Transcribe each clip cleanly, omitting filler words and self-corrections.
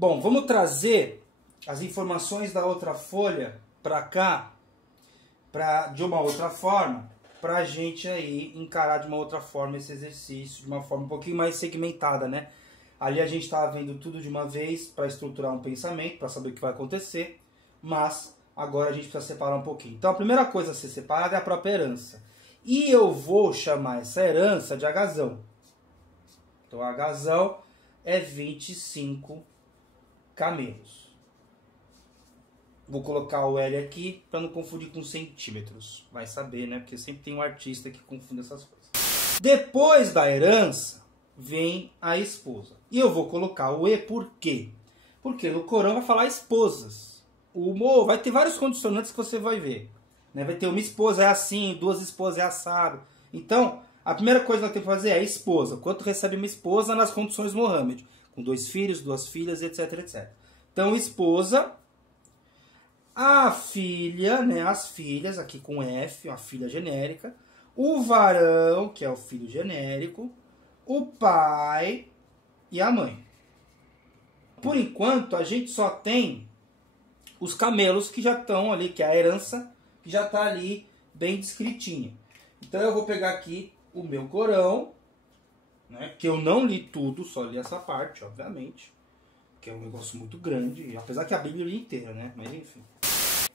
Bom, vamos trazer as informações da outra folha para cá, de uma outra forma, para a gente aí encarar de uma outra forma esse exercício, de uma forma um pouquinho mais segmentada, né? Ali a gente estava vendo tudo de uma vez para estruturar um pensamento, para saber o que vai acontecer, mas agora a gente precisa separar um pouquinho. Então a primeira coisa a ser separada é a própria herança. E eu vou chamar essa herança de agazão. Então agazão é 25 camelos. Vou colocar o L aqui para não confundir com centímetros. Vai saber, né? Porque sempre tem um artista que confunde essas coisas. Depois da herança vem a esposa. E eu vou colocar o E por quê? Porque no Corão vai falar esposas. Vai ter vários condicionantes que você vai ver. Né? Vai ter uma esposa é assim, duas esposas é assado. Então, a primeira coisa que nós temos que fazer é esposa. Quanto recebe uma esposa nas condições Mohammed? Com 2 filhos, 2 filhas, etc, etc. Então, esposa, a filha, né? As filhas, aqui com F, a filha genérica. O varão, que é o filho genérico. O pai e a mãe. Por enquanto, a gente só tem os camelos que já estão ali, que é a herança, que já está ali bem descritinha. Então eu vou pegar aqui o meu Corão, né, que eu não li tudo, só li essa parte, obviamente, que é um negócio muito grande, apesar que a Bíblia eu li inteira, né, mas enfim.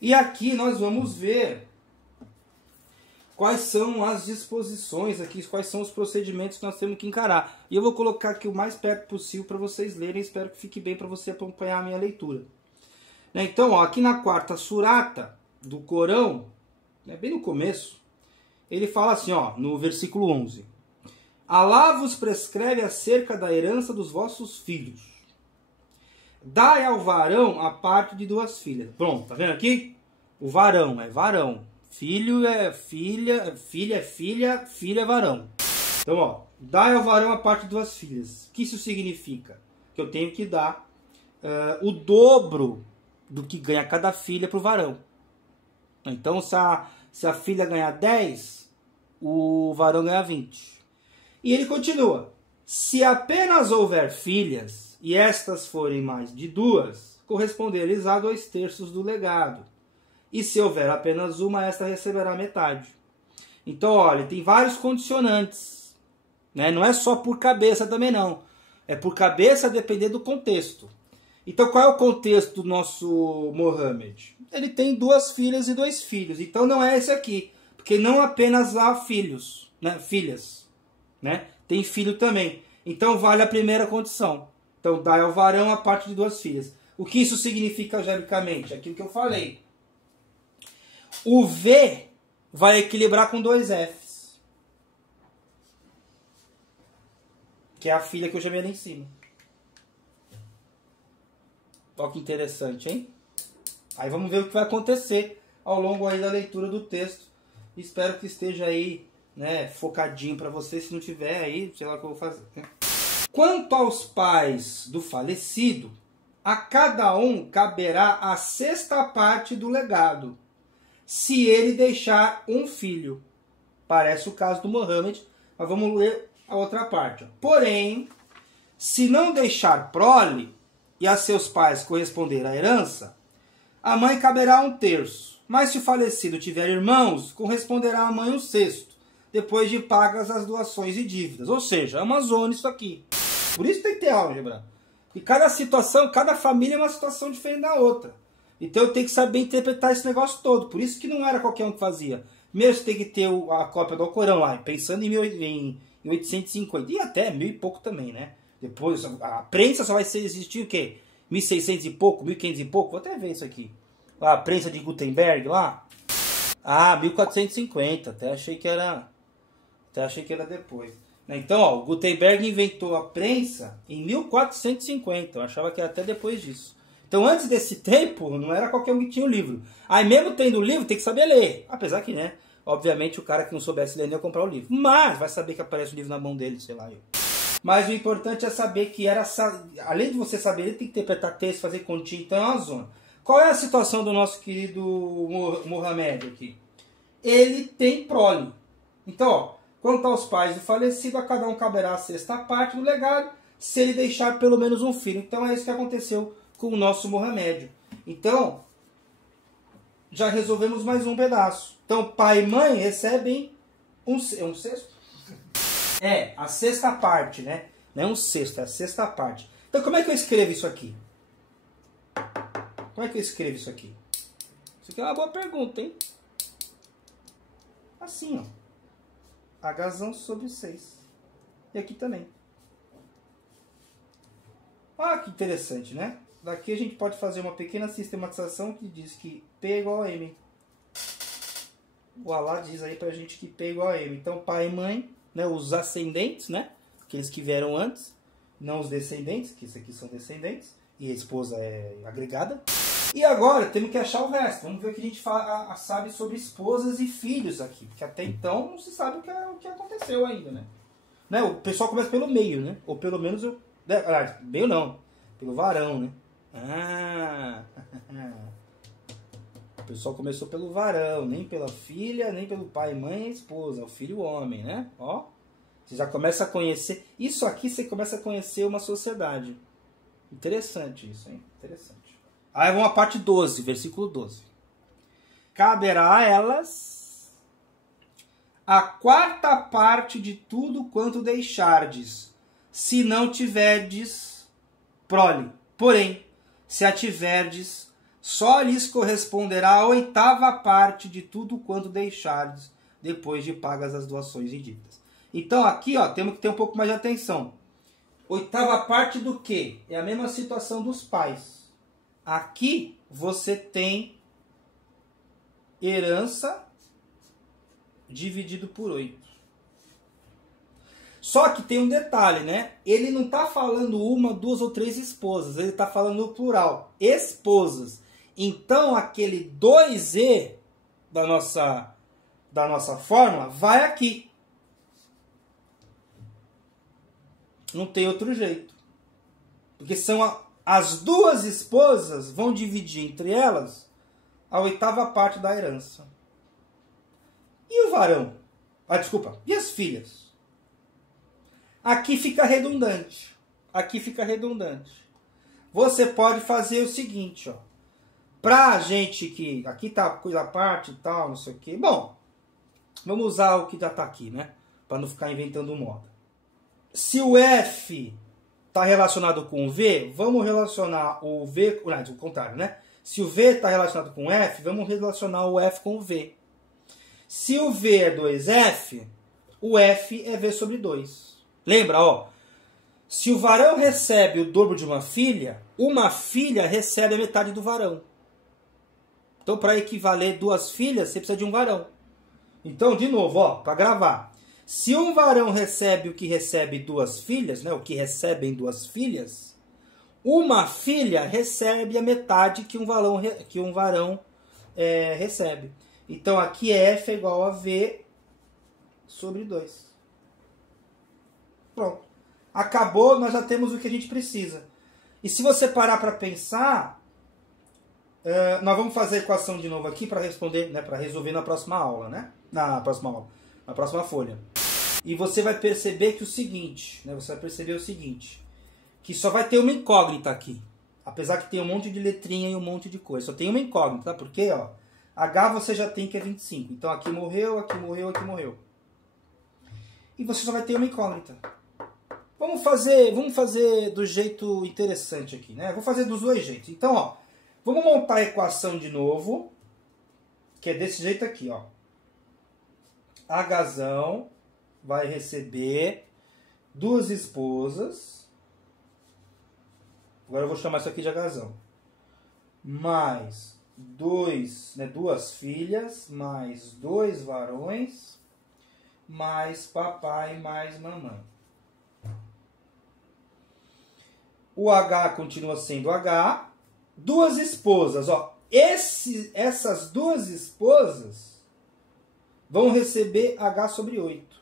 E aqui nós vamos ver quais são as disposições aqui, quais são os procedimentos que nós temos que encarar. E eu vou colocar aqui o mais perto possível para vocês lerem, espero que fique bem para você acompanhar a minha leitura. Então, ó, aqui na quarta surata do Corão, né, bem no começo, ele fala assim, ó, no versículo 11. Alá vos prescreve acerca da herança dos vossos filhos. Dai ao varão a parte de 2 filhas. Pronto, tá vendo aqui? O varão é varão. Filho é filha, filha é filha, filha é varão. Então, ó, dai ao varão a parte de 2 filhas. O que isso significa? Que eu tenho que dar o dobro do que ganha cada filha para o varão. Então, se a filha ganhar 10, o varão ganha 20. E ele continua. Se apenas houver filhas, e estas forem mais de 2, corresponder-lhes a 2/3 do legado. E se houver apenas uma, esta receberá metade. Então, olha, tem vários condicionantes. Né? Não é só por cabeça também, não. É por cabeça a depender do contexto. Então, qual é o contexto do nosso Mohammed? Ele tem 2 filhas e 2 filhos. Então, não é esse aqui. Porque não apenas há filhos, né? Filhas. Né? Tem filho também. Então, vale a primeira condição. Então, dá ao varão a parte de 2 filhas. O que isso significa algebricamente? Aquilo que eu falei. O V vai equilibrar com 2 Fs. Que é a filha que eu chamei ali em cima. Olha que interessante, hein? Aí vamos ver o que vai acontecer ao longo aí da leitura do texto. Espero que esteja aí, né, focadinho para você. Se não tiver aí, sei lá o que eu vou fazer. Né? Quanto aos pais do falecido, a cada um caberá a 6ª parte do legado, se ele deixar um filho. Parece o caso do Mohammed, mas vamos ler a outra parte. Porém, se não deixar prole, e a seus pais corresponder a herança, a mãe caberá 1/3. Mas se o falecido tiver irmãos, corresponderá à mãe 1/6, depois de pagas as doações e dívidas. Ou seja, é uma zona isso aqui. Por isso tem que ter álgebra. Porque cada situação, cada família é uma situação diferente da outra. Então eu tenho que saber interpretar esse negócio todo. Por isso que não era qualquer um que fazia. Primeiro você tem que ter a cópia do Alcorão lá, pensando em 1850. E até 1000 e pouco também, né? Depois, a prensa só vai existir o quê? 1600 e pouco, 1500 e pouco? Vou até ver isso aqui. A prensa de Gutenberg lá. Ah, 1450. Até achei que era depois. Então, ó, o Gutenberg inventou a prensa em 1450. Eu achava que era até depois disso. Então, antes desse tempo, não era qualquer um que tinha o livro. Aí, mesmo tendo o livro, tem que saber ler. Apesar que, né, obviamente, o cara que não soubesse ler não ia comprar o livro. Mas vai saber que aparece o livro na mão dele, sei lá. Mas o importante é saber que além de você saber, ele tem que interpretar texto, fazer continha, então é uma zona. Qual é a situação do nosso querido Mohammed aqui? Ele tem prole. Então, ó, quanto aos pais do falecido, a cada um caberá a 6ª parte do legado, se ele deixar pelo menos um filho. Então é isso que aconteceu com o nosso Mohamed. Então, já resolvemos mais um pedaço. Então, pai e mãe recebem um sexto? É, a sexta parte, né? Não é um sexto, é a sexta parte. Então, como é que eu escrevo isso aqui? Como é que eu escrevo isso aqui? Isso aqui é uma boa pergunta, hein? Assim, ó. Hzão sobre 6. E aqui também. Ah, que interessante, né? Daqui a gente pode fazer uma pequena sistematização que diz que P é igual a M. O Alá diz aí pra gente que P é igual a M. Então, pai e mãe, né, os ascendentes, né? Aqueles que vieram antes, não os descendentes, que esses aqui são descendentes. E a esposa é agregada. E agora temos que achar o resto. Vamos ver o que a gente sabe sobre esposas e filhos aqui. Porque até então não se sabe o que aconteceu ainda, né? O pessoal começa pelo meio, né? Ou pelo menos eu... meio não. Pelo varão, né? Ah! O pessoal começou pelo varão. Nem pela filha, nem pelo pai, mãe e esposa. O filho homem, né? Ó. Você já começa a conhecer... Isso aqui você começa a conhecer uma sociedade. Interessante isso, hein? Interessante. Aí vamos à parte 12, versículo 12. Caberá a elas a quarta parte de tudo quanto deixardes, se não tiverdes prole. Porém, se a tiverdes, só lhes corresponderá a oitava parte de tudo quanto deixardes, depois de pagas as doações e dívidas. Então aqui, ó, temos que ter um pouco mais de atenção. Oitava parte do quê? É a mesma situação dos pais. Aqui você tem herança dividido por 8. Só que tem um detalhe, né? Ele não está falando uma, duas ou três esposas. Ele está falando no plural. Esposas. Então aquele 2E da nossa fórmula vai aqui. Não tem outro jeito. Porque são as duas esposas vão dividir entre elas a oitava parte da herança. E o varão? Ah, desculpa. E as filhas? Aqui fica redundante. Aqui fica redundante. Você pode fazer o seguinte, ó. Pra gente que... Aqui tá coisa à parte e tal, não sei o quê. Bom, vamos usar o que já tá aqui, né? Para não ficar inventando moda. Se o F está relacionado com o V, vamos relacionar o V... Não, o contrário, né? Se o V está relacionado com o F, vamos relacionar o F com o V. Se o V é 2F, o F é V sobre 2. Lembra, ó. Se o varão recebe o dobro de uma filha recebe a metade do varão. Então, para equivaler duas filhas, você precisa de um varão. Então, de novo, ó, para gravar. Se um varão recebe o que recebe duas filhas, né, o que recebem duas filhas, uma filha recebe a metade que um varão recebe. Então aqui F é igual a V sobre 2. Pronto. Acabou, nós já temos o que a gente precisa. E se você parar para pensar, nós vamos fazer a equação de novo aqui para responder, né, para resolver na próxima aula, né? Na próxima folha. E você vai perceber que o seguinte, né? Você vai perceber o seguinte, que só vai ter uma incógnita aqui. Apesar que tem um monte de letrinha e um monte de coisa. Só tem uma incógnita, tá? Porque, ó, H você já tem que é 25. Então aqui morreu, aqui morreu, aqui morreu. E você só vai ter uma incógnita. Vamos fazer do jeito interessante aqui, né? Vou fazer dos dois jeitos. Então, ó, vamos montar a equação de novo, que é desse jeito aqui, ó. Hzão vai receber duas esposas. Agora eu vou chamar isso aqui de Hzão. Mais duas filhas, mais 2 varões, mais papai, mais mamãe. O H continua sendo H. Duas esposas, ó. Essas duas esposas vão receber H sobre 8.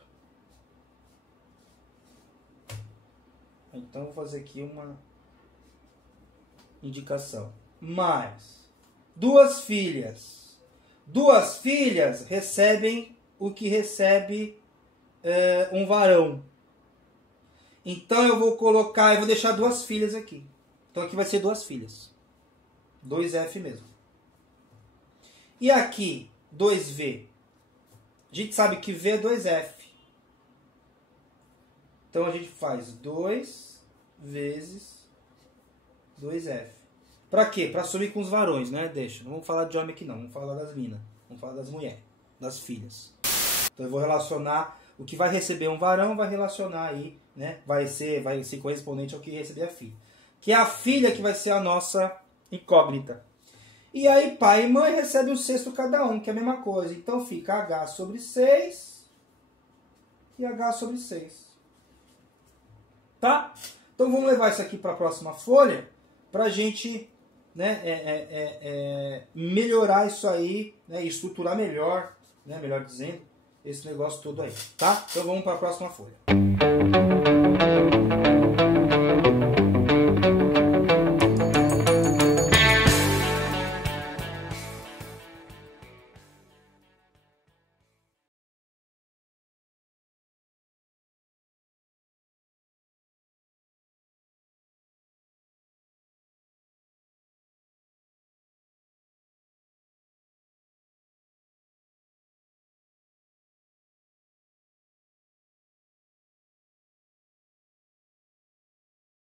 Então, vou fazer aqui uma indicação. Mais duas filhas. Duas filhas recebem o que recebe um varão. Então eu vou colocar, eu vou deixar duas filhas aqui. Então aqui vai ser duas filhas. 2F mesmo. E aqui, 2V. A gente sabe que V é 2F. Então a gente faz 2 vezes 2F. Pra quê? Pra sumir com os varões, né? Deixa. Não vamos falar de homem aqui não. Vamos falar das minas. Vamos falar das mulheres. Das filhas. Então eu vou relacionar... O que vai receber um varão vai relacionar aí, né? Vai ser correspondente ao que receber a filha. Que é a filha que vai ser a nossa incógnita. E aí pai e mãe recebem um sexto cada um, que é a mesma coisa. Então fica H sobre 6 e H sobre 6. Tá? Então vamos levar isso aqui para a próxima folha para a gente, né, melhorar isso aí, né, estruturar melhor, né, melhor dizendo, esse negócio todo aí. Tá? Então vamos para a próxima folha.